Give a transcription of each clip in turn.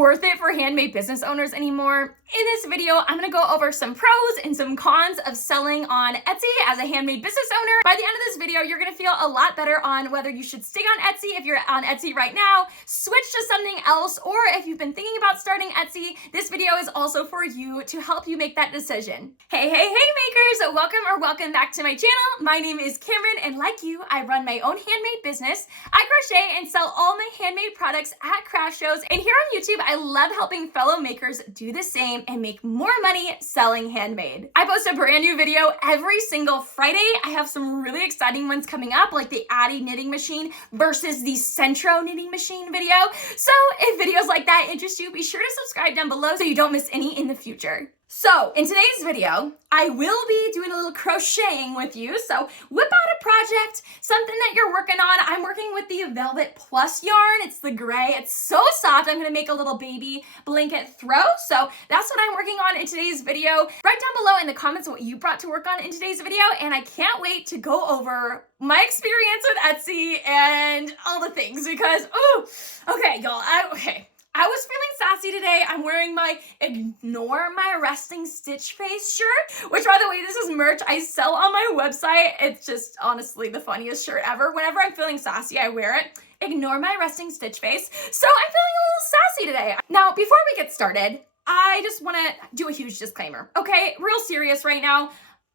worth it for handmade business owners anymore. In this video, I'm gonna go over some pros and some cons of selling on Etsy as a handmade business owner. By the end of this video, you're gonna feel a lot better on whether you should stay on Etsy if you're on Etsy right now, switch to something else, or if you've been thinking about starting Etsy, this video is also for you to help you make that decision. Hey makers, welcome back to my channel. My name is Camryn, and like you, I run my own handmade business. I crochet and sell all my handmade products at craft shows, and here on YouTube, I love helping fellow makers do the same and make more money selling handmade. I post a brand new video every single Friday. I have some really exciting ones coming up, like the Addy knitting machine versus the Centro knitting machine video. So if videos like that interest you, be sure to subscribe down below so you don't miss any in the future. So in today's video, I will be doing a little crocheting with you. So whip out a project, something that you're working on. I'm working with the Velvet Plus yarn. It's the gray. It's so soft. I'm gonna make a little baby blanket throw. So that's what I'm working on in today's video. Write down below in the comments what you brought to work on in today's video. And I can't wait to go over my experience with Etsy and all the things because, okay, y'all, I was feeling sassy today. I'm wearing my Ignore My Resting Stitch Face shirt, which by the way, this is merch I sell on my website. It's just honestly the funniest shirt ever. Whenever I'm feeling sassy, I wear it. Ignore My Resting Stitch Face. So I'm feeling a little sassy today. Now, before we get started, I just want to do a huge disclaimer. Okay, real serious right now.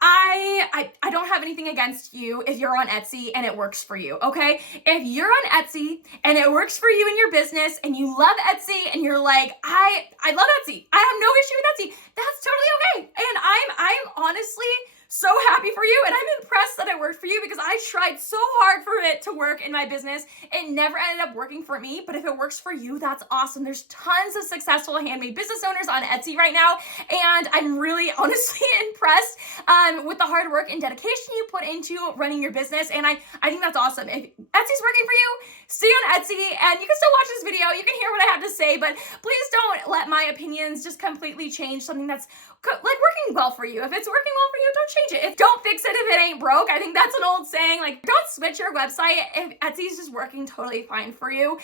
I don't have anything against you if you're on Etsy and it works for you, okay? If you're on Etsy and it works for you in your business and you love Etsy and you're like, I love Etsy, I have no issue with Etsy, that's totally okay. And I'm honestly so happy for you, and I'm impressed that it worked for you because I tried so hard for it to work in my business. It never ended up working for me, but if it works for you, that's awesome. There's tons of successful handmade business owners on Etsy right now, and I'm really honestly impressed with the hard work and dedication you put into running your business, and I think that's awesome. If Etsy's working for you, stay on Etsy, and you can still watch this video. You can hear what I have to say, but please don't let my opinions just completely change something that's like working well for you. If it's working well for you, don't change it. Don't fix it if it ain't broke. I think that's an old saying. Like, don't switch your website if Etsy's just working totally fine for you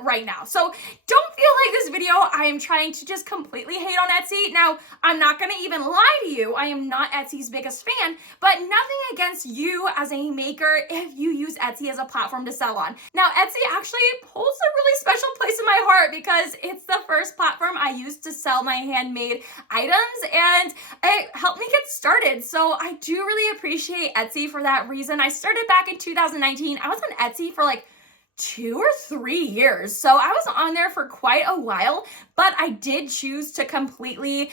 right now. So don't feel like this video I am trying to just completely hate on Etsy. Now, I'm not gonna even lie to you. I am not Etsy's biggest fan, but nothing against you as a maker if you use Etsy as a platform to sell on. Now, Etsy actually holds a really special place in my heart because it's the first platform I used to sell my handmade items, and it helped me get started. So I do really appreciate Etsy for that reason. I started back in 2019. I was on Etsy for like 2 or 3 years. So I was on there for quite a while, but I did choose to completely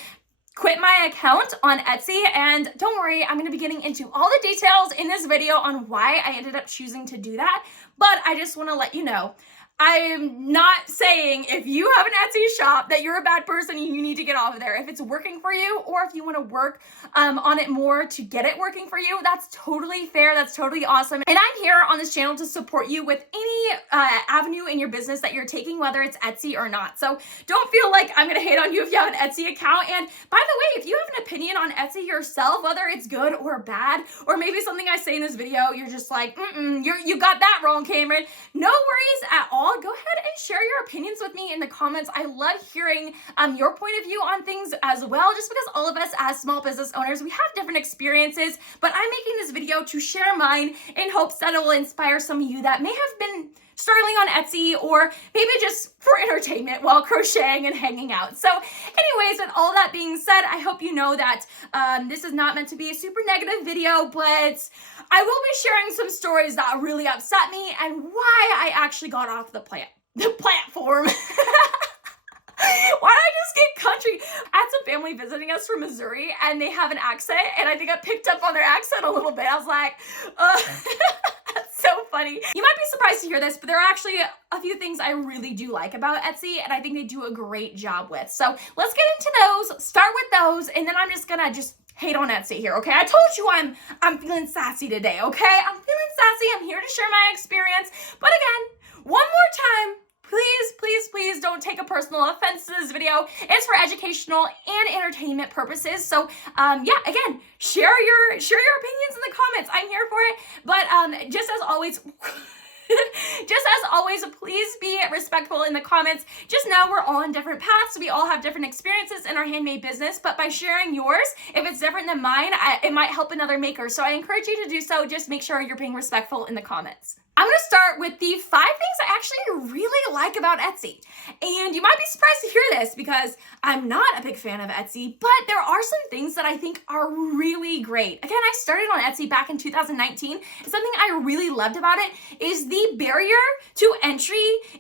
quit my account on Etsy, and don't worry, I'm going to be getting into all the details in this video on why I ended up choosing to do that, but I just want to let you know, I'm not saying if you have an Etsy shop that you're a bad person and you need to get off of there. If it's working for you, or if you want to work on it more to get it working for you, that's totally fair. That's totally awesome. And I'm here on this channel to support you with any avenue in your business that you're taking, whether it's Etsy or not. So don't feel like I'm going to hate on you if you have an Etsy account. And by the way, if you have an opinion on Etsy yourself, whether it's good or bad, or maybe something I say in this video, you're just like, you got that wrong, Camryn. No worries at all. Go ahead and share your opinions with me in the comments. I love hearing your point of view on things as well, just because all of us as small business owners, we have different experiences, but I'm making this video to share mine in hopes that it will inspire some of you that may have been starting on Etsy, or maybe just for entertainment while crocheting and hanging out. So anyways, with all that being said, I hope you know that this is not meant to be a super negative video, but I will be sharing some stories that really upset me and why I actually got off the platform. Why did I just get country? I had some family visiting us from Missouri, and they have an accent, and I think I picked up on their accent a little bit. I was like, that's so funny. You might be surprised to hear this, but there are actually a few things I really do like about Etsy, and I think they do a great job with. So let's get into those, start with those, and then I'm just gonna hate on Etsy here, okay? I told you I'm feeling sassy today, okay? I'm feeling sassy. I'm here to share my experience. But again, one more time, please don't take a personal offense to this video. It's for educational and entertainment purposes. So yeah, again, share your opinions in the comments. I'm here for it. But just as always, Just as always, please be respectful in the comments. Just know we're all on different paths. We all have different experiences in our handmade business, but by sharing yours, if it's different than mine, it might help another maker. So I encourage you to do so. Just make sure you're being respectful in the comments. I'm gonna start with the 5 things I actually really like about Etsy. And you might be surprised to hear this because I'm not a big fan of Etsy, but there are some things that I think are really great. Again, I started on Etsy back in 2019, and something I really loved about it is the barrier to entry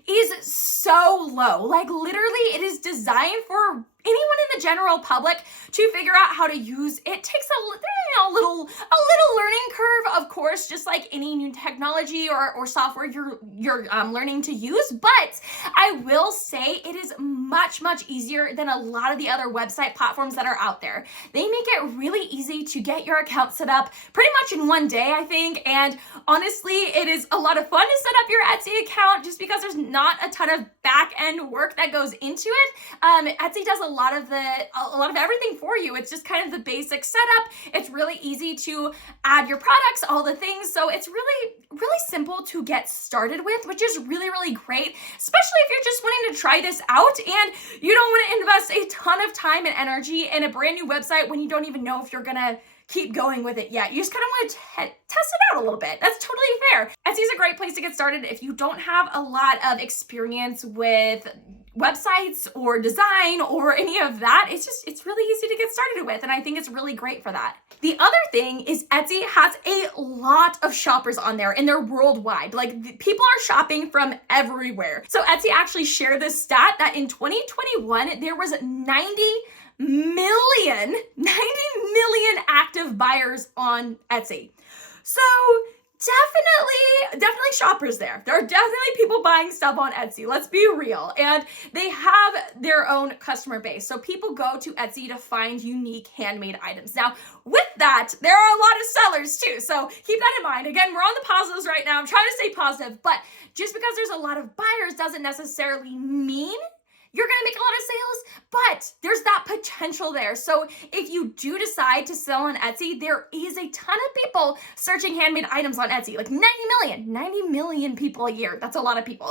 is so low. Like literally, it is designed for anyone in the general public to figure out how to use. It takes a little learning curve, of course, just like any new technology or software you're learning to use. But I will say it is much easier than a lot of the other website platforms that are out there. They make it really easy to get your account set up pretty much in one day, I think. And honestly, it is a lot of fun to set up your Etsy account just because there's not a ton of back end work that goes into it. Etsy does a lot of everything for you. It's just kind of the basic setup. It's really easy to add your products, all the things. So it's really simple to get started with, which is really great, especially if you're just wanting to try this out and you don't want to invest a ton of time and energy in a brand new website when you don't even know if you're gonna keep going with it yet. You just kind of want to test it out a little bit. That's totally fair. Etsy is a great place to get started if you don't have a lot of experience with websites or design or any of that. It's really easy to get started with, and I think it's really great for that. The other thing is Etsy has a lot of shoppers on there, and they're worldwide. Like people are shopping from everywhere. So Etsy actually shared this stat that in 2021 there was 90 million active buyers on Etsy. So definitely shoppers there. There are definitely people buying stuff on Etsy. Let's be real. And they have their own customer base. So people go to Etsy to find unique handmade items. Now, with that, there are a lot of sellers too. So keep that in mind. Again, we're on the positives right now. I'm trying to stay positive, but just because there's a lot of buyers doesn't necessarily mean you're gonna make a lot of sales, but there's that potential there. So if you do decide to sell on Etsy, there is a ton of people searching handmade items on Etsy, like 90 million people a year. That's a lot of people.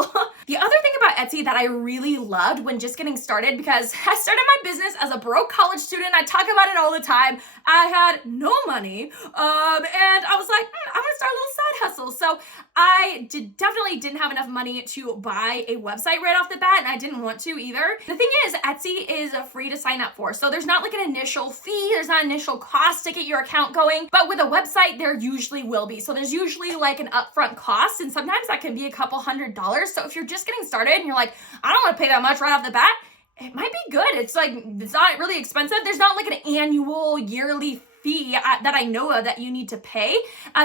The other thing about Etsy that I really loved when just getting started, because I started my business as a broke college student, I talk about it all the time. I had no money, and I was like, I'm gonna start a little side hustle. So I definitely didn't have enough money to buy a website right off the bat, and I didn't want to either. The thing is, Etsy is free to sign up for. So there's not like an initial fee, there's not an initial cost to get your account going, but with a website, there usually will be. So there's usually like an upfront cost, and sometimes that can be a couple $100s. So if you're just getting started and you're like, I don't want to pay that much right off the bat, it might be good. It's not really expensive. There's not like an annual, yearly fee that I know of that you need to pay.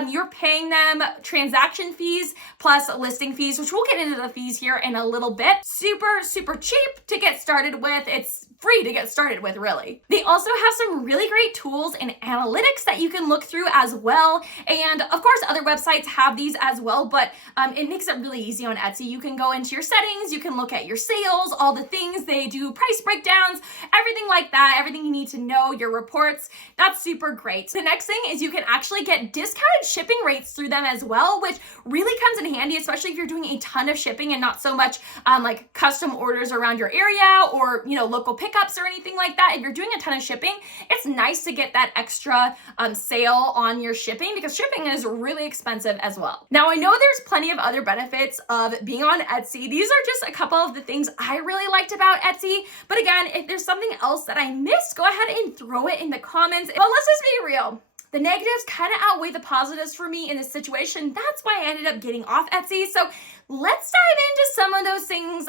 You're paying them transaction fees plus listing fees, which we'll get into the fees here in a little bit. Super cheap to get started with. It's free to get started with, really. They also have some really great tools and analytics that you can look through as well. And of course, other websites have these as well, but it makes it really easy on Etsy. You can go into your settings, you can look at your sales, all the things. They do price breakdowns, everything like that, everything you need to know, your reports. That's super great. The next thing is you can actually get discounted shipping rates through them as well, which really comes in handy, especially if you're doing a ton of shipping and not so much like custom orders around your area or, local pickups or anything like that. If you're doing a ton of shipping, it's nice to get that extra sale on your shipping, because shipping is really expensive as well. Now, I know there's plenty of other benefits of being on Etsy. These are just a couple of the things I really liked about Etsy. But again, if there's something else that I missed, go ahead and throw it in the comments. But let's just be real. The negatives kind of outweigh the positives for me in this situation. That's why I ended up getting off Etsy. So let's dive into some of those things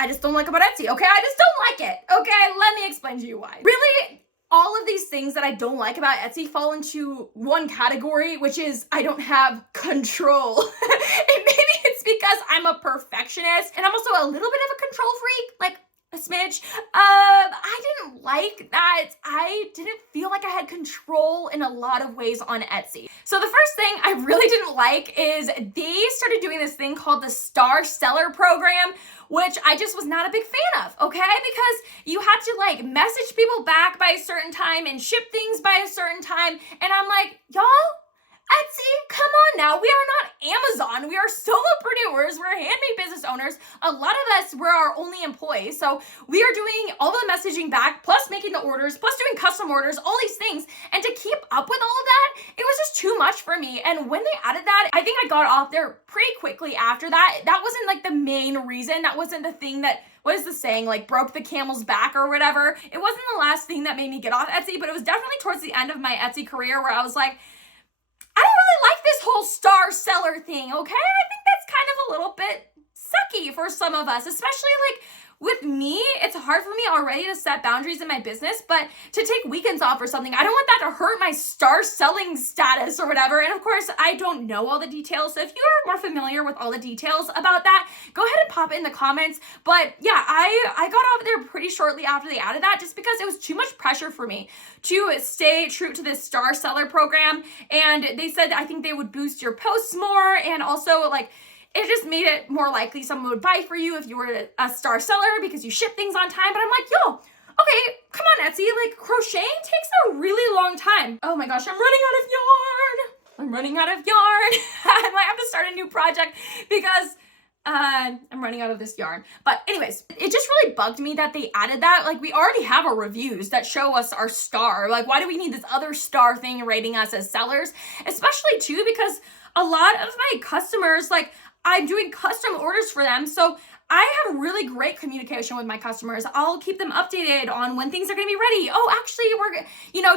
I just don't like about Etsy, okay? I just don't like it, okay? Let me explain to you why. Really, all of these things that I don't like about Etsy fall into one category, which is I don't have control. And maybe it's because I'm a perfectionist and I'm also a little bit of a control freak, like a smidge. I didn't like that. I didn't feel like I had control in a lot of ways on Etsy. So the first thing I really didn't like is they started doing this thing called the Star Seller Program, which I just was not a big fan of, okay? Because you had to message people back by a certain time and ship things by a certain time. And I'm like, y'all, Etsy, come on now. We are not Amazon. We are solopreneurs. We're handmade business owners. A lot of us were our only employees. So we are doing all the messaging back, plus making the orders, plus doing custom orders, all these things. And to keep up with all of that, it was just too much for me. And when they added that, I think I got off there pretty quickly after that. That wasn't like the main reason. That wasn't the thing that, what is the saying, like broke the camel's back or whatever. It wasn't the last thing that made me get off Etsy, but it was definitely towards the end of my Etsy career where I was like, I don't really like this whole star seller thing, okay? I think that's kind of a little bit sucky for some of us, especially like with me. It's hard for me already to set boundaries in my business, but to take weekends off or something, I don't want that to hurt my star selling status or whatever. And of course, I don't know all the details. So if you are more familiar with all the details about that, go ahead and pop it in the comments. But yeah, I got off there pretty shortly after they added that just because it was too much pressure for me to stay true to this star seller program. And they said, I think they would boost your posts more, and also like, it just made it more likely someone would buy for you if you were a star seller because you ship things on time. But I'm like, yo, okay, come on, Etsy. Like, crocheting takes a really long time. Oh my gosh, I'm running out of yarn. I'm running out of yarn. I might have to start a new project because I'm running out of this yarn. But anyways, it just really bugged me that they added that. Like, we already have our reviews that show us our star. Like, why do we need this other star thing rating us as sellers? Especially too, because a lot of my customers, like, I'm doing custom orders for them. So I have really great communication with my customers. I'll keep them updated on when things are going to be ready. Oh, actually,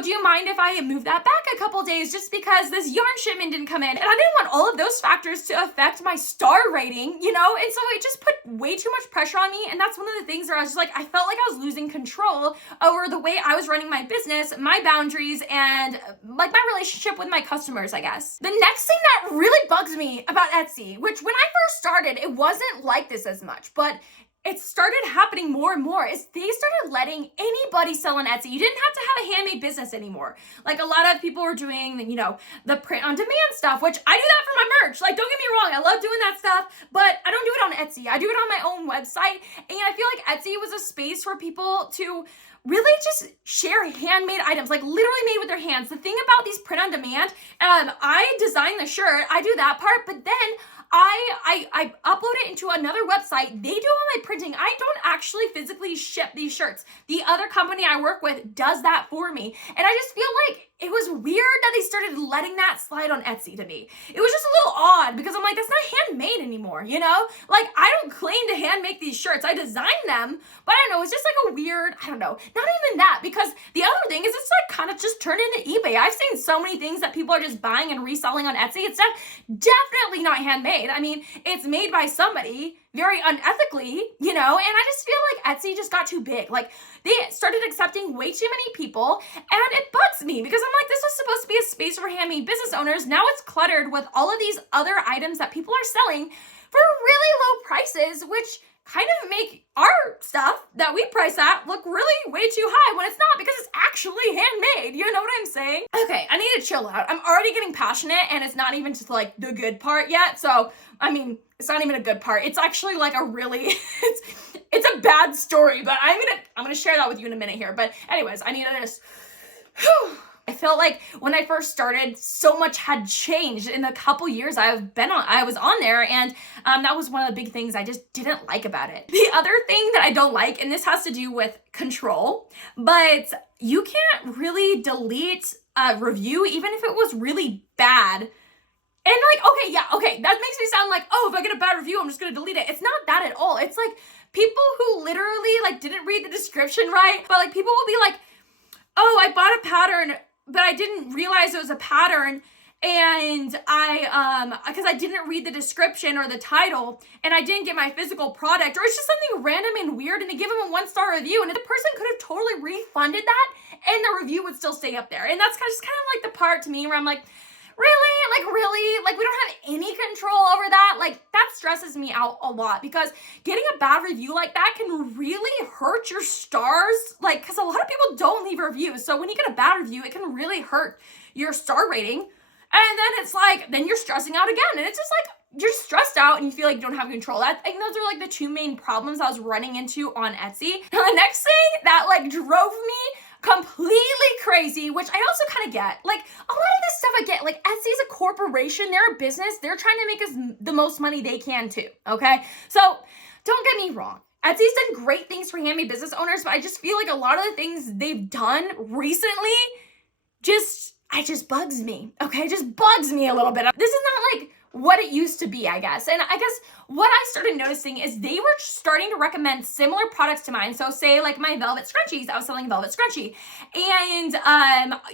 do you mind if I move that back a couple days just because this yarn shipment didn't come in? And I didn't want all of those factors to affect my star rating, And so it just put way too much pressure on me. And that's one of the things where I was just like, I felt like I was losing control over the way I was running my business, my boundaries, and like my relationship with my customers, I guess. The next thing that really bugs me about Etsy, which when I first started, it wasn't like this as much, but it started happening more and more, is they started letting anybody sell on Etsy. You didn't have to have a handmade business anymore. Like, a lot of people were doing, the print on demand stuff, which I do that for my merch. Like, don't get me wrong, I love doing that stuff, but I don't do it on Etsy. I do it on my own website. And I feel like Etsy was a space for people to really just share handmade items, like literally made with their hands. The thing about these print on demand, I design the shirt, I do that part, but then I upload it into another website. They do all my printing. I don't actually physically ship these shirts. The other company I work with does that for me. And I just feel like it was weird that they started letting that slide on Etsy to me. It was just a little odd because I'm like, that's not handmade anymore, Like, I don't claim to hand make these shirts. I design them, but I don't know, it's just like a weird, I don't know, not even that, because the other thing is it's like kind of just turned into eBay. I've seen so many things that people are just buying and reselling on Etsy. It's definitely not handmade. I mean, it's made by somebody very unethically, and I just feel like Etsy just got too big. Like, they started accepting way too many people, and it bugs me because I'm like, this was supposed to be a space for handmade business owners. Now it's cluttered with all of these other items that people are selling for really low prices, which kind of make our stuff that we price at look really way too high when it's not, because it's actually handmade. You know what I'm saying? Okay, I need to chill out. I'm already getting passionate, and it's not even just like the good part yet. So, I mean, it's not even a good part. It's actually like a really, it's a bad story, but I'm gonna share that with you in a minute here. But anyways, I need to just, I felt like when I first started, so much had changed in the couple years I was on there, and that was one of the big things I just didn't like about it. The other thing that I don't like, and this has to do with control, but you can't really delete a review even if it was really bad. And like, okay, that makes me sound like, oh, if I get a bad review, I'm just gonna delete it. It's not that at all. It's like people who literally like didn't read the description right, but like people will be like, oh, I bought a pattern, but I didn't realize it was a pattern, and because I didn't read the description or the title, and I didn't get my physical product, or it's just something random and weird, and they give them a 1-star review, and the person could have totally refunded that, and the review would still stay up there. And that's just kind of like the part to me where I'm like, really? Like, we don't have any control over that? Like, that stresses me out a lot, because getting a bad review like that can really hurt your stars. Like, because a lot of people don't leave reviews. So when you get a bad review, it can really hurt your star rating. And then it's like, then you're stressing out again. And it's just like, you're stressed out and you feel like you don't have control. I think those are like the two main problems I was running into on Etsy. Now, the next thing that like drove me completely crazy, which I also kind of get. Like, a lot of this stuff I get. Like, Etsy's a corporation. They're a business. They're trying to make us the most money they can too, okay? So don't get me wrong. Etsy's done great things for handmade business owners, but I just feel like a lot of the things they've done recently just bugs me, okay? It just bugs me a little bit. This is not like what it used to be, I guess. And I guess what I started noticing is they were starting to recommend similar products to mine. So say like my velvet scrunchies, I was selling a velvet scrunchie. And,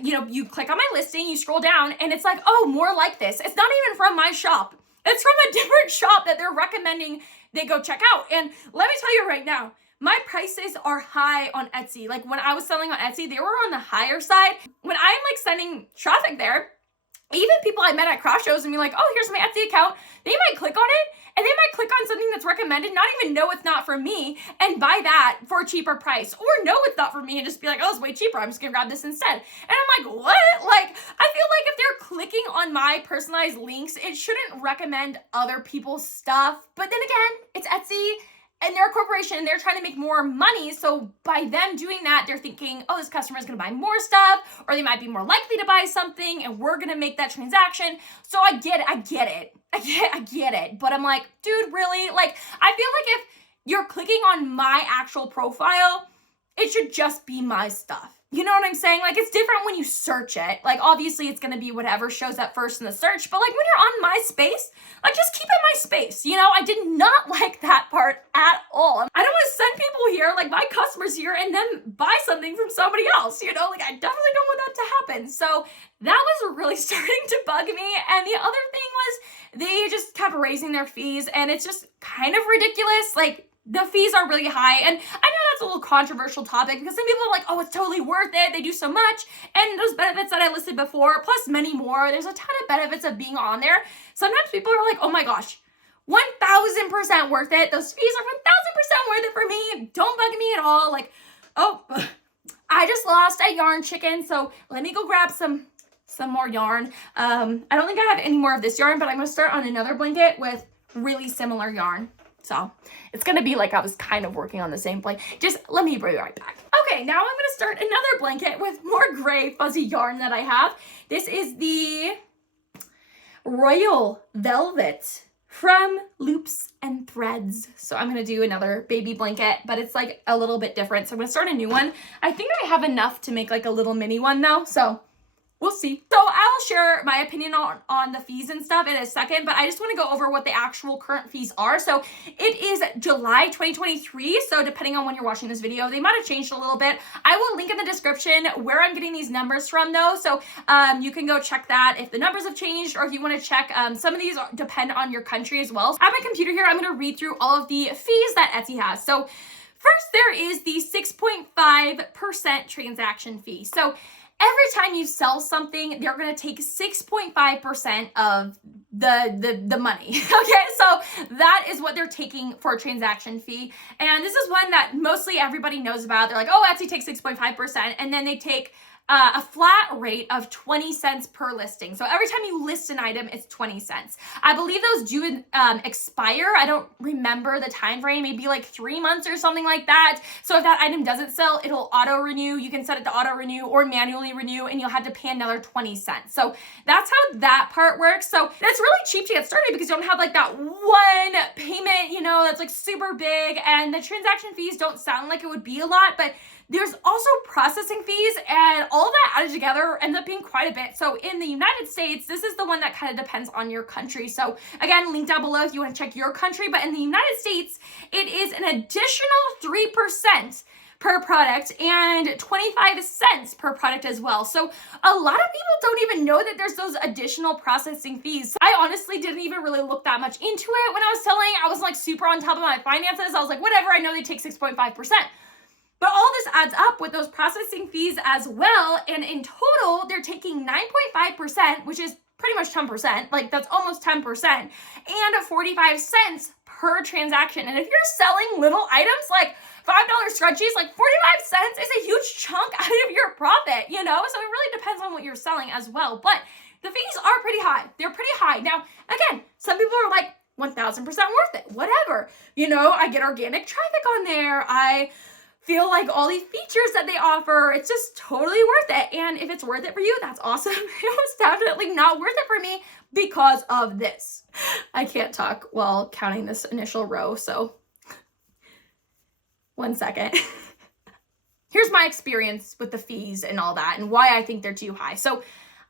you click on my listing, you scroll down and it's like, oh, more like this. It's not even from my shop. It's from a different shop that they're recommending they go check out. And let me tell you right now, my prices are high on Etsy. Like when I was selling on Etsy, they were on the higher side. When I'm like sending traffic there, even people I met at craft shows and be like, oh, here's my Etsy account. They might click on it and they might click on something that's recommended, not even know it's not for me and buy that for a cheaper price, or know it's not for me and just be like, oh, it's way cheaper. I'm just gonna grab this instead. And I'm like, what? Like, I feel like if they're clicking on my personalized links, it shouldn't recommend other people's stuff. But then again, it's Etsy. And they're a corporation and they're trying to make more money. So by them doing that, they're thinking, oh, this customer is going to buy more stuff, or they might be more likely to buy something and we're going to make that transaction. So I get it. But I'm like, dude, really? Like, I feel like if you're clicking on my actual profile, it should just be my stuff. You know what I'm saying? Like, it's different when you search it. Like, obviously, it's going to be whatever shows up first in the search. But, like, when you're on my space, like, just keep it my space. You know, I did not like that part at all. I don't want to send people here, like, my customers here, and then buy something from somebody else. You know, like, I definitely don't want that to happen. So that was really starting to bug me. And the other thing was they just kept raising their fees, and it's just kind of ridiculous. Like, the fees are really high, and I know that's a little controversial topic because some people are like, oh, it's totally worth it. They do so much, and those benefits that I listed before, plus many more, there's a ton of benefits of being on there. Sometimes people are like, oh my gosh, 1,000% worth it. Those fees are 1,000% worth it for me. Don't bug me at all. Like, oh, I just lost a yarn chicken, so let me go grab some more yarn. I don't think I have any more of this yarn, but I'm gonna start on another blanket with really similar yarn. So it's going to be like I was kind of working on the same blanket. Just let me be right back. Okay, now I'm going to start another blanket with more gray fuzzy yarn that I have. This is the Royal Velvet from Loops and Threads. So I'm going to do another baby blanket, but it's like a little bit different. So I'm going to start a new one. I think I have enough to make like a little mini one though. So we'll see. So I will share my opinion on the fees and stuff in a second, but I just want to go over what the actual current fees are. So it is July 2023. So depending on when you're watching this video, they might have changed a little bit. I will link in the description where I'm getting these numbers from though. So you can go check that if the numbers have changed, or if you want to check, some of these depend on your country as well. I have my computer here. I'm going to read through all of the fees that Etsy has. So first, there is the 6.5% transaction fee. So every time you sell something, they're going to take 6.5% of the money. Okay, so that is what they're taking for a transaction fee. And this is one that mostly everybody knows about. They're like, oh, Etsy takes 6.5%. And then they take a flat rate of 20 cents per listing. So every time you list an item, it's 20 cents. I believe those do expire. I don't remember the time frame, maybe like 3 months or something like that. So if that item doesn't sell, it'll auto renew. You can set it to auto renew or manually renew, and you'll have to pay another 20 cents. So that's how that part works. So it's really cheap to get started because you don't have like that one payment, you know, that's like super big, and the transaction fees don't sound like it would be a lot, but there's also processing fees, and all of that added together ends up being quite a bit. So in the United States, this is the one that kind of depends on your country. So again, link down below if you want to check your country. But in the United States, it is an additional 3% per product and 25 cents per product as well. So a lot of people don't even know that there's those additional processing fees. I honestly didn't even really look that much into it when I was selling. I was like super on top of my finances. I was like, whatever, I know they take 6.5%. But all this adds up with those processing fees as well. And in total, they're taking 9.5%, which is pretty much 10%. Like that's almost 10%, and 45 cents per transaction. And if you're selling little items like $5 scrunchies, like 45 cents is a huge chunk out of your profit, you know? So it really depends on what you're selling as well. But the fees are pretty high. They're pretty high. Now, again, some people are like 1,000% worth it, whatever. You know, I get organic traffic on there. I feel like all these features that they offer, it's just totally worth it. And if it's worth it for you, that's awesome. It was definitely not worth it for me because of this. I can't talk while counting this initial row, so 1 second. Here's my experience with the fees and all that and why I think they're too high. So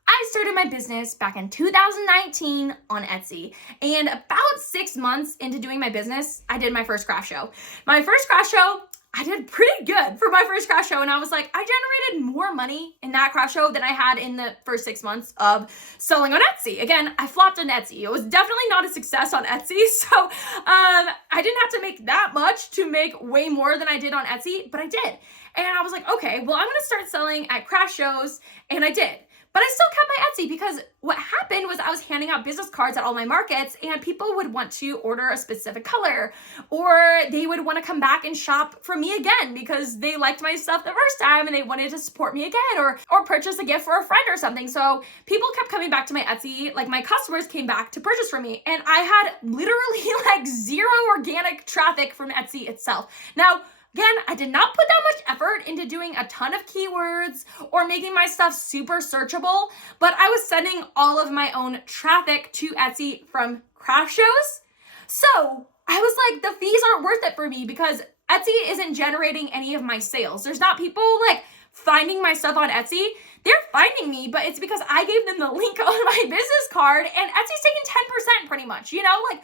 I started my business back in 2019 on Etsy, and about 6 months into doing my business, I did my first craft show. My first craft show, I did pretty good for my first craft show, and I was like, I generated more money in that craft show than I had in the first 6 months of selling on Etsy. Again, I flopped on Etsy. It was definitely not a success on Etsy, so I didn't have to make that much to make way more than I did on Etsy, but I did. And I was like, okay, well, I'm gonna start selling at craft shows, and I did. But I still kept my Etsy because what happened was I was handing out business cards at all my markets, and people would want to order a specific color, or they would want to come back and shop from me again because they liked my stuff the first time and they wanted to support me again, or purchase a gift for a friend or something. So people kept coming back to my Etsy, like my customers came back to purchase from me, and I had literally like 0 organic traffic from Etsy itself. Now, again, I did not put that much effort into doing a ton of keywords or making my stuff super searchable, but I was sending all of my own traffic to Etsy from craft shows. So I was like, the fees aren't worth it for me because Etsy isn't generating any of my sales. There's not people like finding my stuff on Etsy. They're finding me, but it's because I gave them the link on my business card, and Etsy's taking 10% pretty much, you know? Like,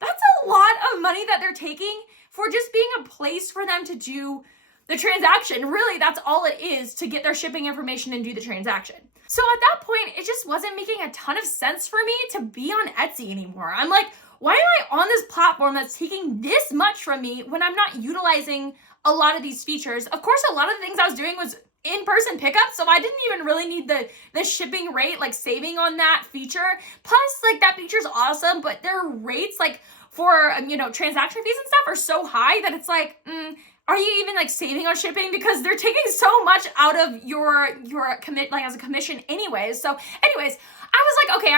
that's a lot of money that they're taking for just being a place for them to do the transaction. Really, that's all it is, to get their shipping information and do the transaction. So at that point, it just wasn't making a ton of sense for me to be on Etsy anymore. I'm like, why am I on this platform that's taking this much from me when I'm not utilizing a lot of these features? Of course, a lot of the things I was doing was in-person pickup, so I didn't even really need the shipping rate, like saving on that feature. Plus, like, that feature's awesome, but their rates, like, for, transaction fees and stuff are so high that it's like, are you even like saving on shipping? Because they're taking so much out of your commit, like as a commission anyways. So anyways, I was like, okay,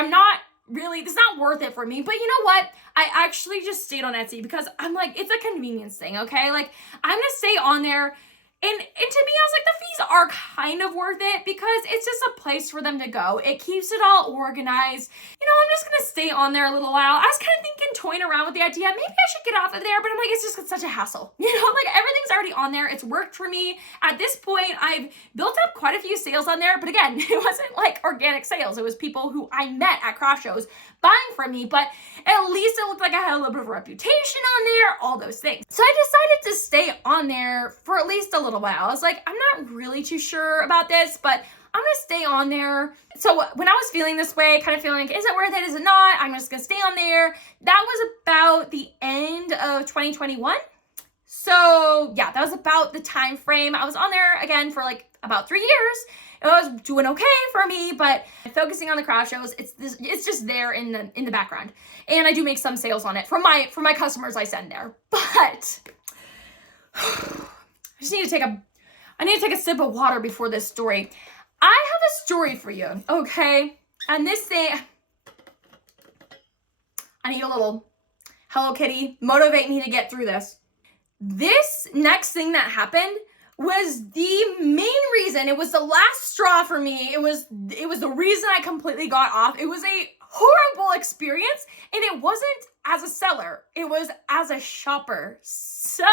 it's not worth it for me. But you know what? I actually just stayed on Etsy because I'm like, it's a convenience thing, okay? Like, I'm gonna stay on there. And to me, I was like, the fees are kind of worth it because it's just a place for them to go. It keeps it all organized. I'm just going to stay on there a little while. I was kind of thinking, toying around with the idea, maybe I should get off of there, but I'm like, it's just such a hassle. Like, everything's already on there. It's worked for me. At this point, I've built up quite a few sales on there, but again, it wasn't like organic sales. It was people who I met at craft shows buying from me, but at least it looked like I had a little bit of a reputation on there, all those things. So I decided to stay on there for at least a little while. I was like, I'm not really too sure about this, but I'm gonna stay on there. So when I was feeling this way, kind of feeling like, is it worth it, is it not? I'm just gonna stay on there. That was about the end of 2021. So yeah, that was about the time frame. I was on there again for like about 3 years. It was doing okay for me, but focusing on the craft shows, it's just there in the background. And I do make some sales on it from my customers I send there. But I need to take a sip of water before this story. I have a story for you, okay? And this thing, I need a little Hello Kitty, motivate me to get through this. This next thing that happened was the main reason. It was the last straw for me. It was the reason I completely got off. It was a horrible experience, and it wasn't as a seller. It was as a shopper. So,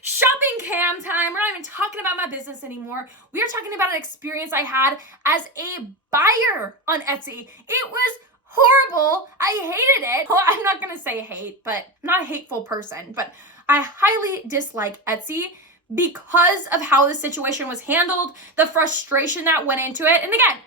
shopping cam time. We're not even talking about my business anymore. We are talking about an experience I had as a buyer on Etsy. It was horrible. I hated it. Well, I'm not going to say hate, but I'm not a hateful person, but I highly dislike Etsy because of how the situation was handled, the frustration that went into it. And again,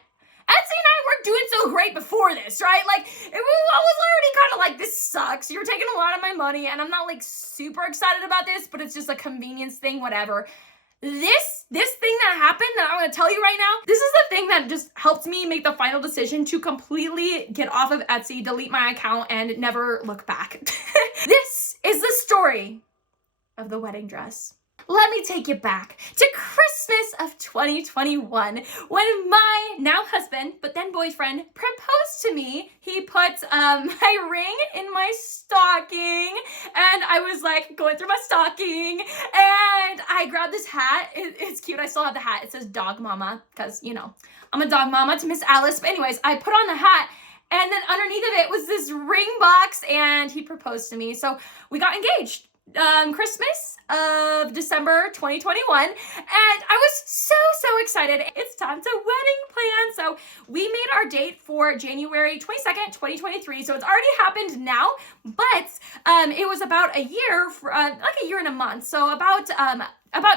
Etsy and I were doing so great before this, right? Like, I was already kind of like, this sucks. You're taking a lot of my money, and I'm not like super excited about this, but it's just a convenience thing, whatever. This thing that happened that I'm going to tell you right now, this is the thing that just helped me make the final decision to completely get off of Etsy, delete my account, and never look back. This is the story of the wedding dress. Let me take you back to Christmas of 2021 when my now husband, but then boyfriend, proposed to me. He put my ring in my stocking, and I was like going through my stocking, and I I grabbed this hat. It's cute. I still have the hat. It says dog mama because, you know, I'm a dog mama to Miss Alice. But anyways, I put on the hat, and then underneath of it was this ring box, and he proposed to me. So we got engaged. Christmas of December 2021, and I was so excited. It's time to wedding plan. So we made our date for January 22nd, 2023. So it's already happened now, but it was about a year, like a year and a month. So about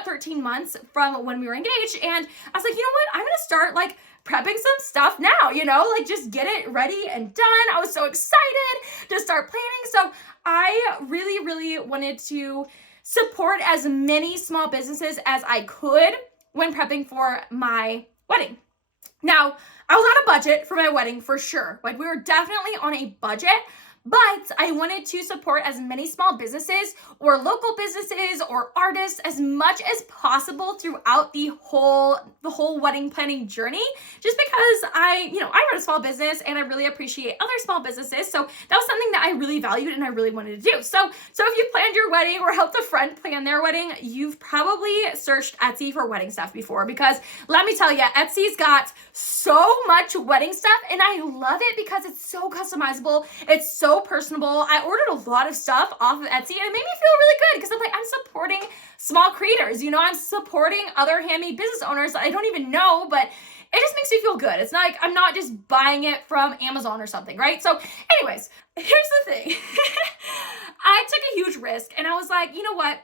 13 months from when we were engaged, and I was like, you know what? I'm gonna start like prepping some stuff now, you know, like just get it ready and done. I was so excited to start planning. So I really wanted to support as many small businesses as I could when prepping for my wedding. Now, I was on a budget for my wedding for sure. Like we were definitely on a budget, but I wanted to support as many small businesses or local businesses or artists as much as possible throughout the whole wedding planning journey, just because I run a small business and I really appreciate other small businesses. So that was something that I really valued and I really wanted to do. So if you planned your wedding or helped a friend plan their wedding, you've probably searched Etsy for wedding stuff before, because let me tell you, Etsy's got so much wedding stuff, and I love it because it's so customizable. It's so personable. I ordered a lot of stuff off of Etsy, and it made me feel really good because I'm like, I'm supporting small creators. You know, I'm supporting other handmade business owners that I don't even know, but it just makes me feel good. It's not like I'm not just buying it from Amazon or something, right? So anyways, here's the thing. I took a huge risk, and I was like, you know what?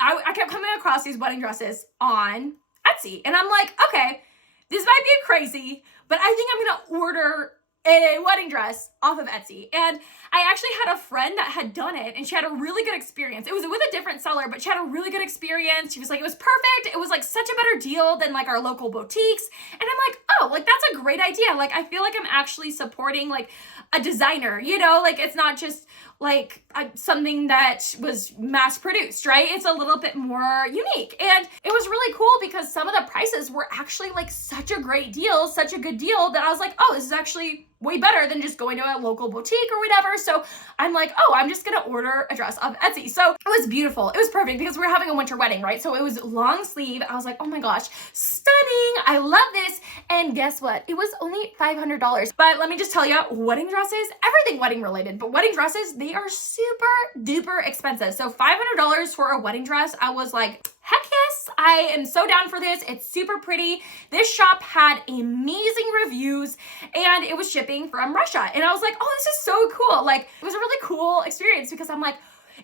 I kept coming across these wedding dresses on Etsy, and I'm like, okay, this might be crazy, but I think I'm gonna order a wedding dress off of Etsy. And I actually had a friend that had done it, and she had a really good experience. It was with a different seller, but she had a really good experience. She was like, it was perfect. It was like such a better deal than like our local boutiques. And I'm like, oh, like that's a great idea. Like I feel like I'm actually supporting like a designer, you know, like it's not just like something that was mass produced, right? It's a little bit more unique. And it was really cool because some of the prices were actually like such a great deal, such a good deal, that I was like, oh, this is actually way better than just going to a local boutique or whatever. So I'm like, oh, I'm just gonna order a dress off Etsy. So it was beautiful. It was perfect because we were having a winter wedding, right? So it was long sleeve. I was like, oh my gosh, stunning. I love this. And guess what? It was only $500. But let me just tell you, wedding dresses, everything wedding related, but wedding dresses, they are super duper expensive. So $500 for a wedding dress, I was like, heck yes, I am so down for this. It's super pretty. This shop had amazing reviews, and it was shipping from Russia. And I was like, oh, this is so cool. Like, it was a really cool experience because I'm like,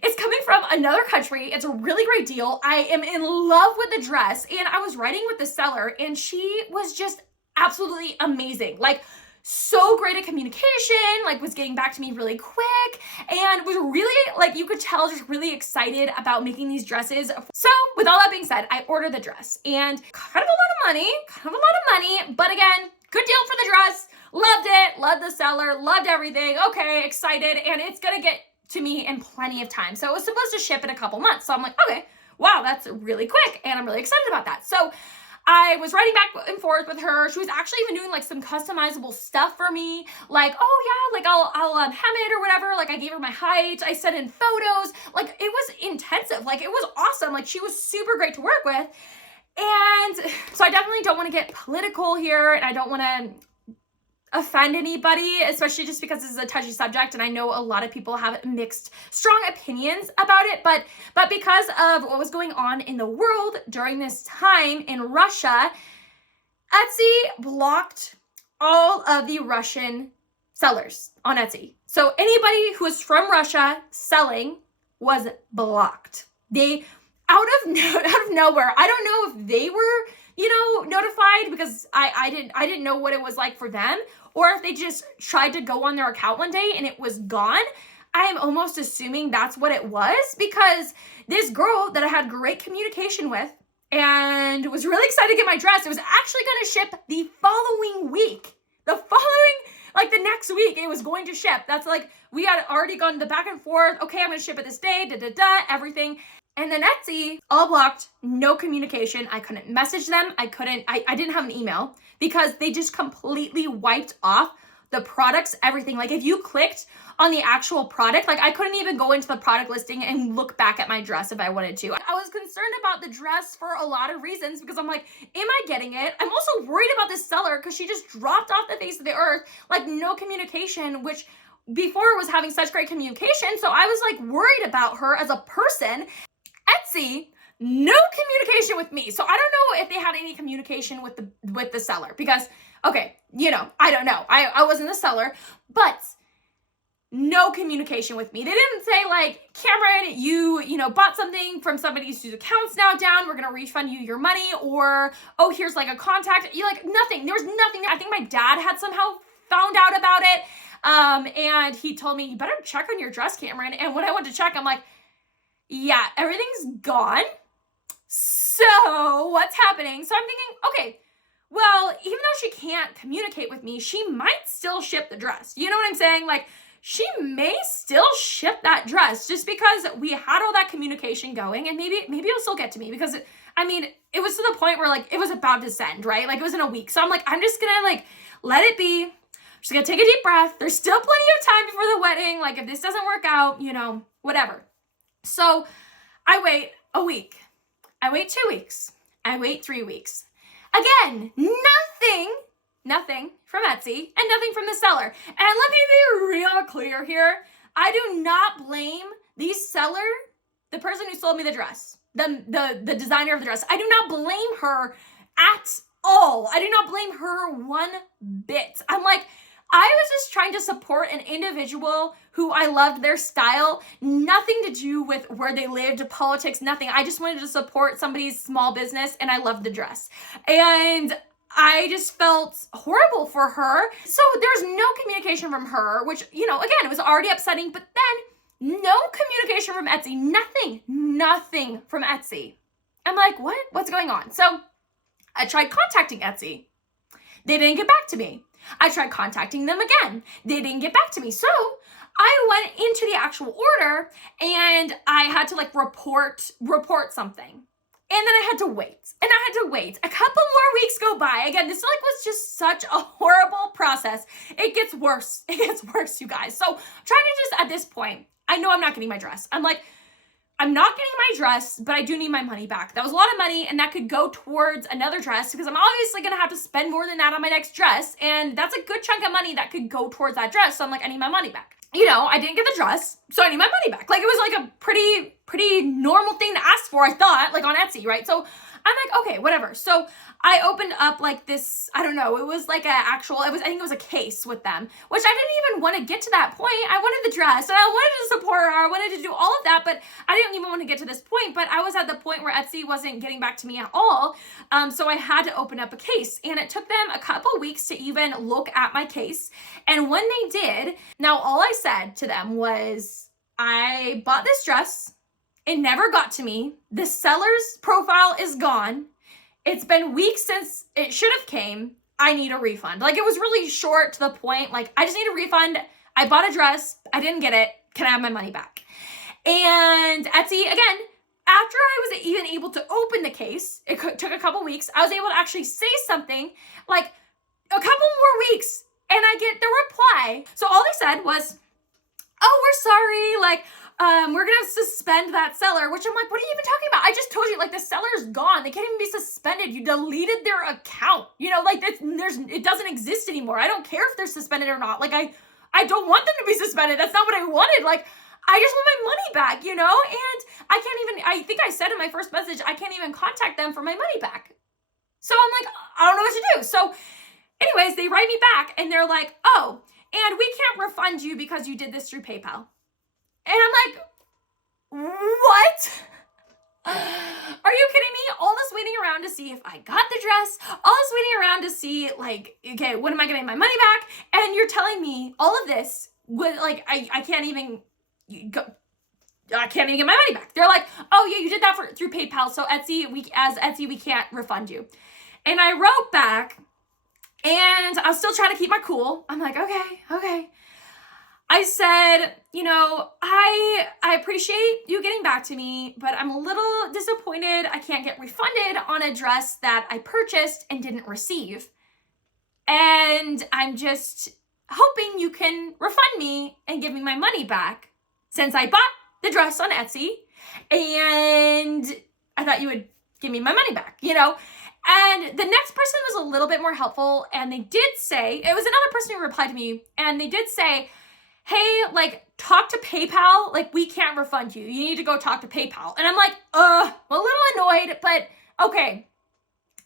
it's coming from another country. It's a really great deal. I am in love with the dress. And I was writing with the seller, and she was just absolutely amazing. Like, so great at communication, like was getting back to me really quick, and was really, like, you could tell, just really excited about making these dresses. So with all that being said, I ordered the dress, and kind of a lot of money, but again, good deal for the dress. Loved it, loved the seller, loved everything. Okay, excited, and it's gonna get to me in plenty of time. So it was supposed to ship in a couple months. So I'm like, okay, wow, that's really quick, and I'm really excited about that. So I was writing back and forth with her. She was actually even doing like some customizable stuff for me. Like, oh yeah, like I'll hem it or whatever. Like I gave her my height. I sent in photos. Like it was intensive. Like it was awesome. Like she was super great to work with. And so I definitely don't want to get political here, and I don't want to offend anybody, especially just because this is a touchy subject, and I know a lot of people have mixed, strong opinions about it, but because of what was going on in the world during this time in Russia, Etsy blocked all of the Russian sellers on Etsy. So anybody who was from Russia selling was blocked. They out of nowhere. I don't know if they were, notified because I didn't know what it was like for them, or if they just tried to go on their account one day and it was gone. I'm almost assuming that's what it was, because this girl that I had great communication with and was really excited to get my dress, it was actually going to ship the following week. The next week, it was going to ship. That's like, we had already gone the back and forth. Okay, I'm going to ship it this day, everything. And then Etsy, all blocked, no communication. I couldn't message them. I didn't have an email because they just completely wiped off the products, everything. Like if you clicked on the actual product, like I couldn't even go into the product listing and look back at my dress if I wanted to. I was concerned about the dress for a lot of reasons because I'm like, am I getting it? I'm also worried about this seller because she just dropped off the face of the earth, like no communication, which before was having such great communication. So I was like worried about her as a person. Etsy, no communication with me. So I don't know if they had any communication with the seller because, okay, you know, I don't know. I wasn't the seller, but no communication with me. They didn't say like, Camryn, you know, bought something from somebody's account's now down. We're going to refund you your money, or, oh, here's like a contact. You like nothing. There was nothing. I think my dad had somehow found out about it. And he told me, you better check on your dress, Camryn. And when I went to check, I'm like, yeah, everything's gone. So what's happening? So I'm thinking, okay, well, even though she can't communicate with me, she might still ship the dress. You know what I'm saying? Like, she may still ship that dress just because we had all that communication going, and maybe it'll still get to me because, I mean, it was to the point where, like, it was about to send, right? Like, it was in a week. So I'm like, I'm just gonna, like, let it be. I'm just gonna take a deep breath. There's still plenty of time before the wedding. Like, if this doesn't work out, you know, whatever. So I wait a week. I wait 2 weeks. I wait 3 weeks. Again, nothing from Etsy and nothing from the seller. And let me be real clear here. I do not blame the seller, the person who sold me the dress, the designer of the dress. I do not blame her at all. I do not blame her one bit. I'm like, I was just trying to support an individual who I loved their style, nothing to do with where they lived, politics, nothing. I just wanted to support somebody's small business, and I loved the dress. And I just felt horrible for her. So there's no communication from her, which, you know, again, it was already upsetting, but then no communication from Etsy, nothing from Etsy. I'm like, what? What's going on? So I tried contacting Etsy. They didn't get back to me. I tried contacting them again. They didn't get back to me. So I went into the actual order and I had to like report something. And then I had to wait. And I had to wait. A couple more weeks go by. Again, this like was just such a horrible process. It gets worse. It gets worse, you guys. So I'm trying to just, at this point, I know I'm not getting my dress. I'm like, I'm not getting my dress, but I do need my money back. That was a lot of money, and that could go towards another dress because I'm obviously going to have to spend more than that on my next dress, and that's a good chunk of money that could go towards that dress, so I'm like, I need my money back. You know, I didn't get the dress, so I need my money back. Like, it was like a pretty normal thing to ask for, I thought, like on Etsy, right? So I'm like, okay, whatever. So I opened up like this, I don't know, it was like I think it was a case with them, which I didn't even want to get to that point. I wanted the dress and I wanted to support her. I wanted to do all of that, but I didn't even want to get to this point. But I was at the point where Etsy wasn't getting back to me at all. So I had to open up a case, and it took them a couple weeks to even look at my case. And when they did, now all I said to them was, I bought this dress. It never got to me. The seller's profile is gone. It's been weeks since it should have came. I need a refund. Like, it was really short to the point. Like, I just need a refund. I bought a dress. I didn't get it. Can I have my money back? And Etsy, again, after I was even able to open the case, it took a couple weeks, I was able to actually say something, like a couple more weeks, and I get the reply. So all they said was, oh, we're sorry, like, we're gonna suspend that seller, which I'm like, what are you even talking about? I just told you, like, the seller's gone. They can't even be suspended. You deleted their account. You know, like, it doesn't exist anymore. I don't care if they're suspended or not. Like, I don't want them to be suspended. That's not what I wanted. Like, I just want my money back, you know? And I think I said in my first message, I can't even contact them for my money back. So I'm like, I don't know what to do. So anyways, they write me back and they're like, oh, and we can't refund you because you did this through PayPal. And I'm like, what? Are you kidding me? All this waiting around to see if I got the dress, all this waiting around to see, like, okay, when am I getting my money back? And you're telling me all of this with, like, I can't even go. I can't even get my money back. They're like, oh yeah, you did that through PayPal. So Etsy, we can't refund you. And I wrote back, and I was still trying to keep my cool. I'm like, okay. I said, you know, I appreciate you getting back to me, but I'm a little disappointed I can't get refunded on a dress that I purchased and didn't receive. And I'm just, hoping you can refund me and give me my money back since I bought the dress on Etsy and I thought you would give me my money back, you know? And the next person was a little bit more helpful, and they did say, it was another person who replied to me, and they did say, hey, like, talk to PayPal, like, we can't refund you. You need to go talk to PayPal. And I'm like, I'm a little annoyed, but okay,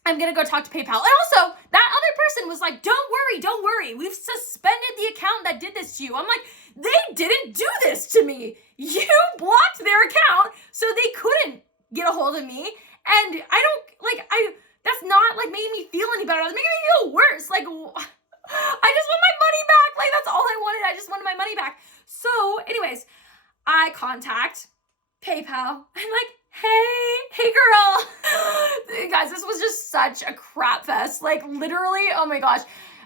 I'm gonna go talk to PayPal. And also, that other person was like, don't worry. We've suspended the account that did this to you. I'm like, they didn't do this to me. You blocked their account so they couldn't get a hold of me. And that's not like making me feel any better. It's making me feel worse. Like, I just want my money back. Like, that's all I wanted. I just wanted my money back. So anyways, I contact PayPal. I'm like, hey girl. Guys, this was just such a crap fest. Like, literally, oh my gosh.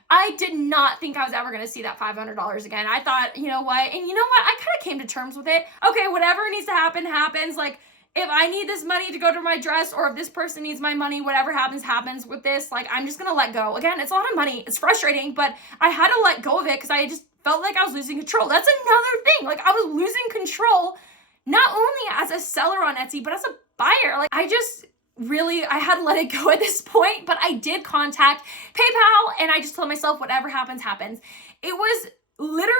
I did not think I was ever going to see that $500 again. I thought, you know what? And you know what? I kind of came to terms with it. Okay, whatever needs to happen, happens. Like, if I need this money to go to my dress, or if this person needs my money, whatever happens with this, like, I'm just going to let go. Again, it's a lot of money. It's frustrating, but I had to let go of it because I just felt like I was losing control. That's another thing. Like, I was losing control, not only as a seller on Etsy, but as a buyer. Like, I had to let it go at this point, but I did contact PayPal, and I just told myself, whatever happens. It was literally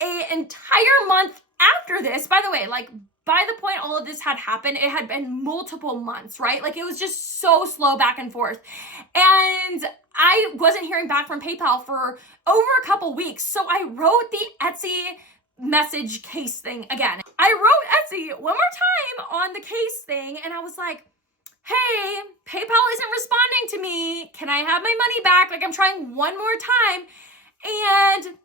an entire month after this. By the way, like, by the point all of this had happened, it had been multiple months, right? Like, it was just so slow back and forth. And I wasn't hearing back from PayPal for over a couple weeks. So I wrote the Etsy message case thing again. I wrote Etsy one more time on the case thing, and I was like, hey, PayPal isn't responding to me. Can I have my money back? Like, I'm trying one more time. And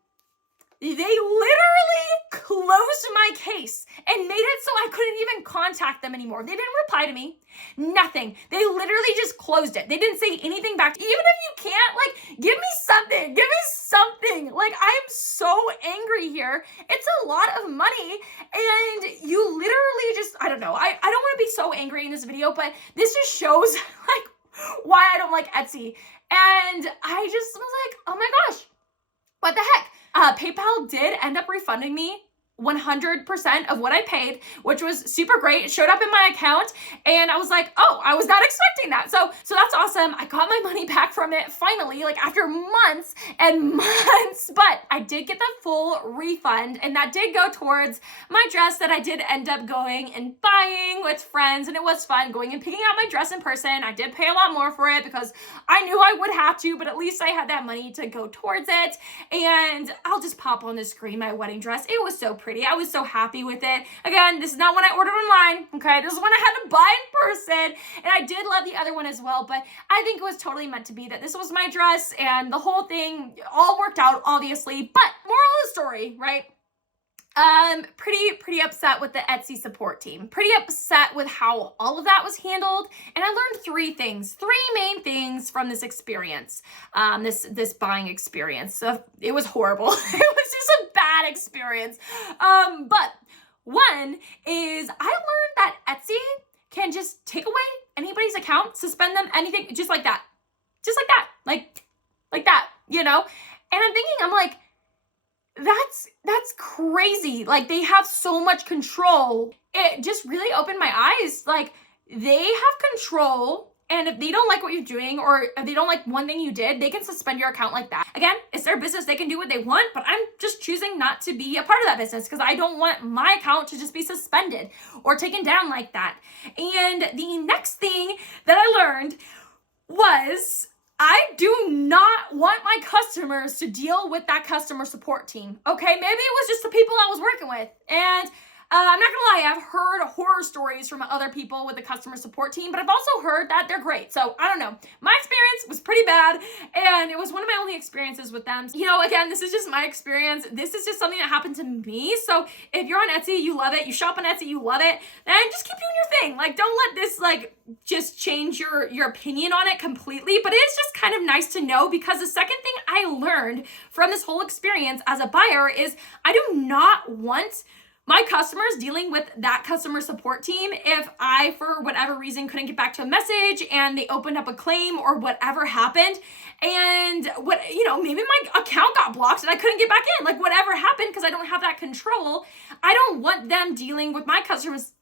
they literally closed my case and made it so I couldn't even contact them anymore. They didn't reply to me. Nothing. They literally just closed it. They didn't say anything back. Even if you can't, like, give me something. Give me something. Like, I'm so angry here. It's a lot of money. And you literally just, I don't know. I don't want to be so angry in this video, but this just shows, like, why I don't like Etsy. And I just was like, oh my gosh, what the heck? PayPal did end up refunding me 100% of what I paid, which was super great. It showed up in my account, and I was like, oh, I was not expecting that. So that's awesome. I got my money back from it finally, like, after months and months, but I did get the full refund, and that did go towards my dress that I did end up going and buying with friends, and it was fun going and picking out my dress in person. I did pay a lot more for it because I knew I would have to, but at least I had that money to go towards it. And I'll just pop on the screen my wedding dress. It was so pretty. I was so happy with it. Again, this is not one I ordered online, okay? This is one I had to buy in person, and I did love the other one as well, but I think it was totally meant to be that this was my dress, and the whole thing all worked out, obviously. But moral of the story, right? Pretty upset with the Etsy support team. Pretty upset with how all of that was handled. And I learned three main things from this experience, this buying experience. So it was horrible. It was just a bad experience. But one is I learned that Etsy can just take away anybody's account, suspend them, anything, just like that, like that, you know? And I'm like, that's crazy. Like, they have so much control. It just really opened my eyes. Like, they have control, and if they don't like what you're doing, or if they don't like one thing you did, they can suspend your account like that. Again, it's their business. They can do what they want, but I'm just choosing not to be a part of that business because I don't want my account to just be suspended or taken down like that. And the next thing that I learned was I do not want my customers to deal with that customer support team. Okay, maybe it was just the people I was working with. And I'm not gonna lie, I've heard horror stories from other people with the customer support team, but I've also heard that they're great. So I don't know. My experience was pretty bad, and it was one of my only experiences with them. You know, again, this is just my experience. This is just something that happened to me. So if you're on Etsy, you love it, you shop on Etsy, you love it, then just keep doing your thing. Like, don't let this just change your opinion on it completely. But it's just kind of nice to know, because the second thing I learned from this whole experience as a buyer is I do not want my customers dealing with that customer support team, if I, for whatever reason, couldn't get back to a message and they opened up a claim or whatever happened, and maybe my account got blocked and I couldn't get back in, like whatever happened, because I don't have that control, I don't want them dealing with my customers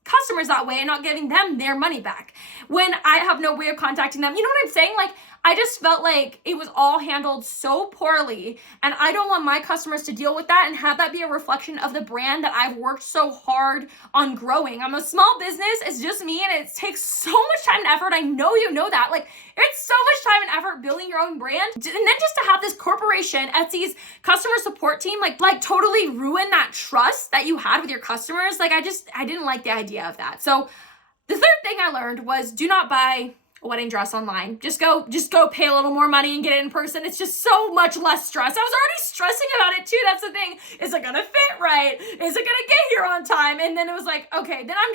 that way and not giving them their money back when I have no way of contacting them. You know what I'm saying? Like, I just felt like it was all handled so poorly, and I don't want my customers to deal with that and have that be a reflection of the brand that I've worked so hard on growing. I'm a small business, it's just me, and it takes so much time and effort. I know you know that. Like, it's so much time and effort building your own brand, and then just to have this corporation, Etsy's customer support team, like totally ruin that trust that you had with your customers. Like, I didn't like the idea of that. So the third thing I learned was, do not buy a wedding dress online. Just go pay a little more money and get it in person. It's just so much less stress. I was already stressing about it too. That's the thing. Is it gonna fit right? Is it gonna get here on time? And then it was like, okay, then I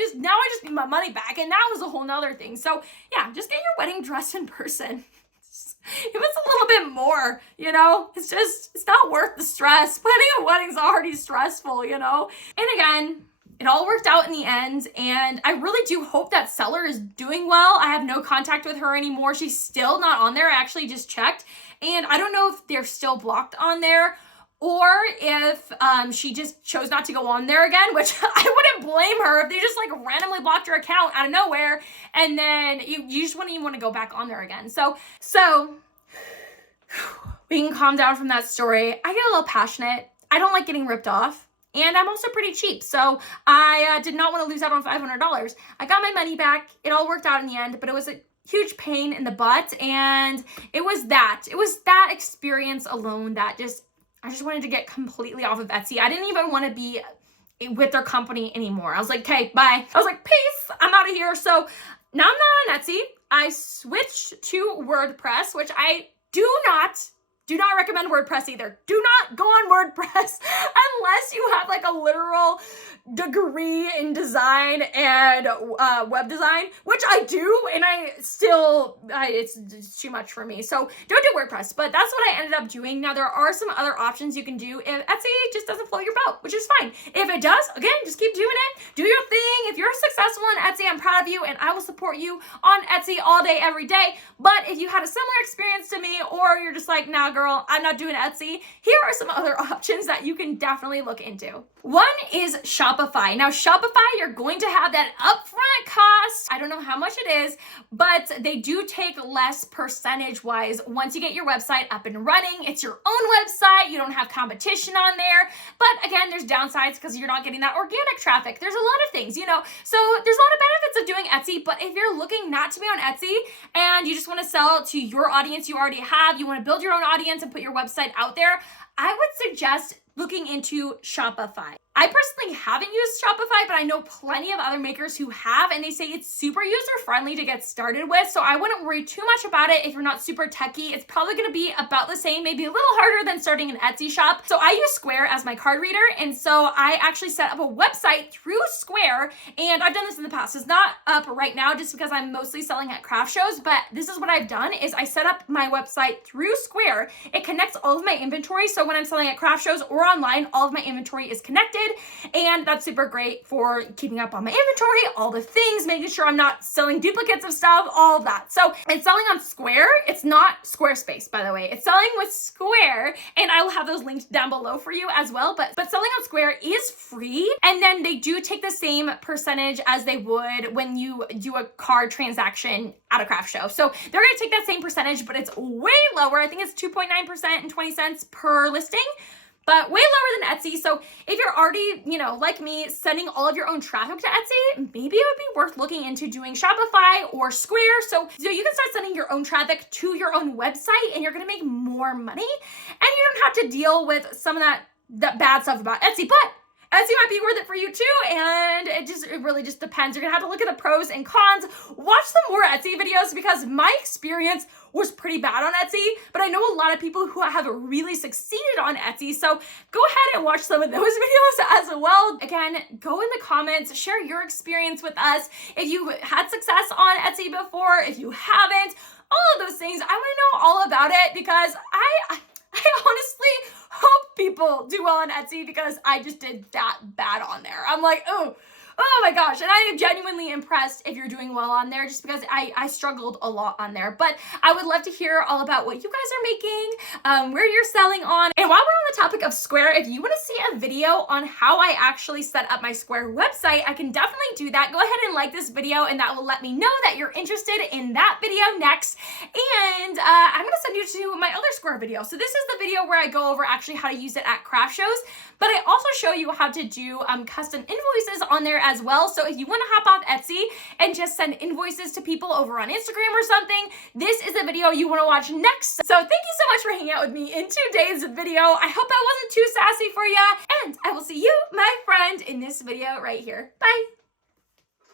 just need my money back. And that was a whole nother thing. So yeah, just get your wedding dress in person. If it's a little bit more, it's not worth the stress. Planning a wedding's already stressful, And again, it all worked out in the end, and I really do hope that seller is doing well. I have no contact with her anymore. She's still not on there. I actually just checked, and I don't know if they're still blocked on there or if she just chose not to go on there again, which I wouldn't blame her if they just like randomly blocked her account out of nowhere, and then you just wouldn't even want to go back on there again. So we can calm down from that story. I get a little passionate. I don't like getting ripped off. And I'm also pretty cheap, so I did not want to lose out on $500. I got my money back. It all worked out in the end, but it was a huge pain in the butt, and it was that experience alone that I just wanted to get completely off of Etsy. I didn't even want to be with their company anymore. I was like, okay, bye. I was like, peace, I'm out of here. So now I'm not on Etsy. I switched to WordPress, which I do not recommend WordPress either. Do not go on WordPress unless you have like a literal degree in design and web design, which I do, and it's too much for me. So don't do WordPress, but that's what I ended up doing. Now there are some other options you can do if Etsy just doesn't float your boat, which is fine. If it does, again, just keep doing it. Do your thing. If you're successful on Etsy, I'm proud of you, and I will support you on Etsy all day, every day. But if you had a similar experience to me, or you're just like, nah, girl, I'm not doing Etsy, here are some other options that you can definitely look into. One is Shopify. Now, Shopify, you're going to have that upfront cost. I don't know how much it is, but they do take less percentage-wise once you get your website up and running. It's your own website. You don't have competition on there. But again, there's downsides because you're not getting that organic traffic. There's a lot of things, So there's a lot of benefits of doing Etsy, but if you're looking not to be on Etsy and you just want to sell to your audience you already have, you want to build your own audience and put your website out there, I would suggest looking into Shopify. I personally haven't used Shopify, but I know plenty of other makers who have, and they say it's super user-friendly to get started with, so I wouldn't worry too much about it if you're not super techie. It's probably gonna be about the same, maybe a little harder than starting an Etsy shop. So I use Square as my card reader, and so I actually set up a website through Square, and I've done this in the past. It's not up right now just because I'm mostly selling at craft shows, but this is what I've done is I set up my website through Square. It connects all of my inventory, so when I'm selling at craft shows or online, all of my inventory is connected, and that's super great for keeping up on my inventory, all the things, making sure I'm not selling duplicates of stuff, all of that. So it's selling on Square. It's not Squarespace, by the way. It's selling with Square, and I will have those linked down below for you as well. But selling on Square is free, and then they do take the same percentage as they would when you do a card transaction at a craft show. So they're gonna take that same percentage, but it's way lower. I think it's 2.9% and 20 cents per listing, but way lower than Etsy. So if you're already, like me, sending all of your own traffic to Etsy, maybe it would be worth looking into doing Shopify or Square. So you can start sending your own traffic to your own website, and you're gonna make more money, and you don't have to deal with some of that bad stuff about Etsy, but Etsy might be worth it for you too, and it really just depends. You're gonna have to look at the pros and cons. Watch some more Etsy videos because my experience was pretty bad on Etsy, but I know a lot of people who have really succeeded on Etsy, so go ahead and watch some of those videos as well. Again, go in the comments, share your experience with us. If you had success on Etsy before, if you haven't, all of those things, I wanna know all about it because I honestly hope people do well on Etsy because I just did that bad on there. I'm like, oh my gosh. And I am genuinely impressed if you're doing well on there just because I struggled a lot on there. But I would love to hear all about what you guys are making, where you're selling on. And while we're on the topic of Square, if you want to see a video on how I actually set up my Square website, I can definitely do that. Go ahead and like this video and that will let me know that you're interested in that video next. And I'm going to send you to my other Square video. So this is the video where I go over actually how to use it at craft shows, but I also show you how to do custom invoices on there as well. So if you want to hop off Etsy and just send invoices to people over on Instagram or something, this is a video you want to watch next. So thank you so much for hanging out with me in today's video. I hope that wasn't too sassy for you, and I will see you, my friend, in this video right here. Bye.